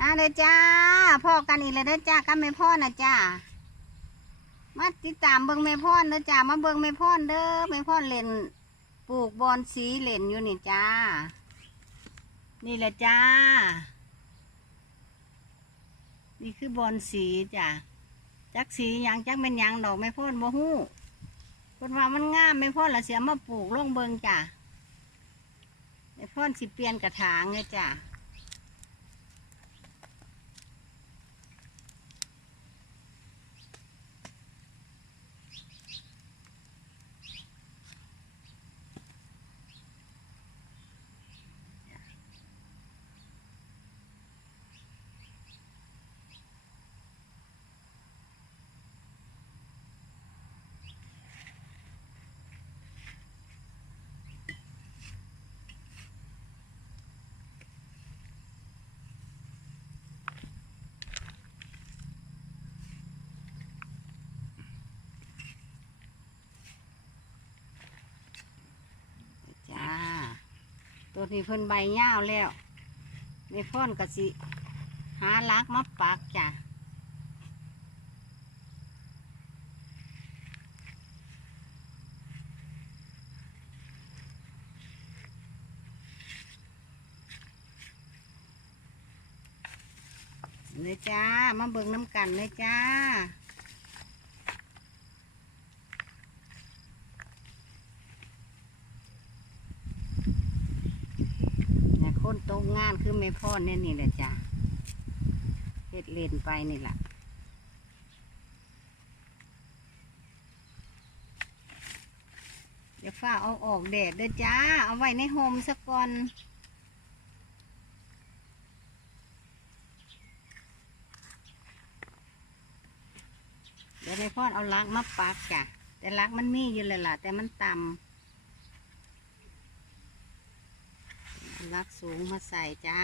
นะเลยจ้าพ่อกันอีกเลยเด้อจ้ากับแม่พ่อนะจ้ามาติดตามเบิ่งแม่พ่อเด้อจ้ามาเบิ่งแม่พ่อเด้อแม่พ่อเล่นปลูกบอนสีเล่นอยู่นี่จ้า นี่แหละจ้า นี่คือบอนสีจ้าจักสียังจักเป็นยังดอกแม่พ่อบ่ฮู้คนว่ามันงามแม่พ่อละเสียมาปลูกลงเบิ่งจ้าแม่พ่อสิเปลี่ยนกระถางเลยจ้า ตัวนี้เพิ่นใบยาวแล้วในพ่อนกะสิหาลักมาปักจ้ะเลยจ้า มาเบิ่งน้ำกันเลยจ้า แต่ คนตกงานคือไม่พ่อเนี่ยนี่แหละจ้ะเฮ็ดเล่นไปนี่แหละเดี๋ยวฝ้าเอาออกแดดเด้อจ้า เอาไว้ในโฮมสักก่อนเดี๋ยวในพ่อเอาลักมาปักจ้ะแต่ลักมันมีอยู่เลยล่ะ แต่มันต่ำ ลักสูงมาใส่จ้า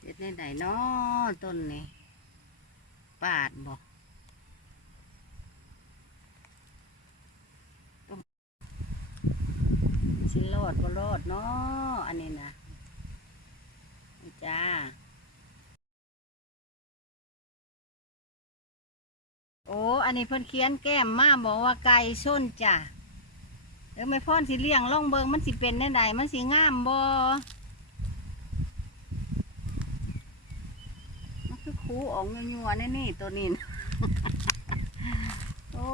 เด็ดใน ปาดบอกสิรอดก็รอดเนาะอันนี้นะจ้า โอ้ อันนี้เพิ่นเขียนแก้มมาบอกว่าไก่ส้นจ้ะเดี๋ยวไม่พ่อนสิเลี้ยงล่องเบิงมันสิเป็นได้ใดมันสิงามบ่มัน คือคูออกยัวๆแน่นี่ตัวนี้นะโอ้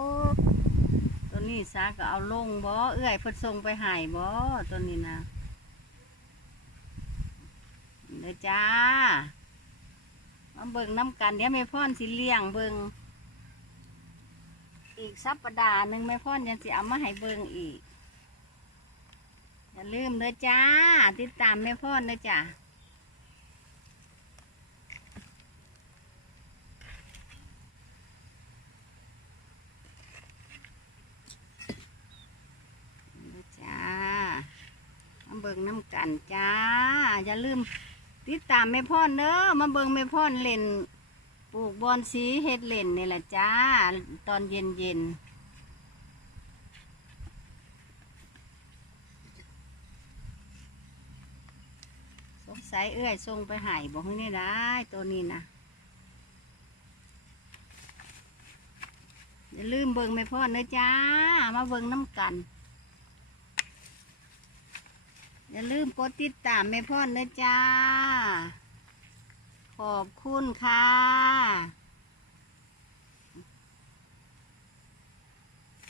ตัวนี้ซาก็เอาลงบ่เอื้อยเพิ่นส่งไปหายบ่ตัวนี้นะเด้อจ้ามาเบิ่งน้ำกันเดี๋ยวแม่พ่อนสิเลี้ยงเบิ่งอีกสัปดาห์หนึ่งแม่พ่อนยังสิเอามาให้เบิ่งอีกอย่าลืมเด้อจ้า ติดตามแม่พ่อนเด้อจ้าจ้ามา เบิ่งน้ำกันจ้า อย่าลืม ติดตามแม่พ่อนเด้อมาเบิ่งแม่พ่อนเล่นปลูกบอนสีเฮ็ดเล่นนี่แหละจ้า ตอนเย็นเย็นสงสัยเอื้อยส่งไปหายบอกให้ได้ได้ตัวนี้นะอย่าลืมเบิ่งแม่พ่อนเด้อจ้า มาเบิ่งน้ำกัน อย่าลืมกดติดตามแม่พ่อนนะจ้า ขอบคุณค่ะ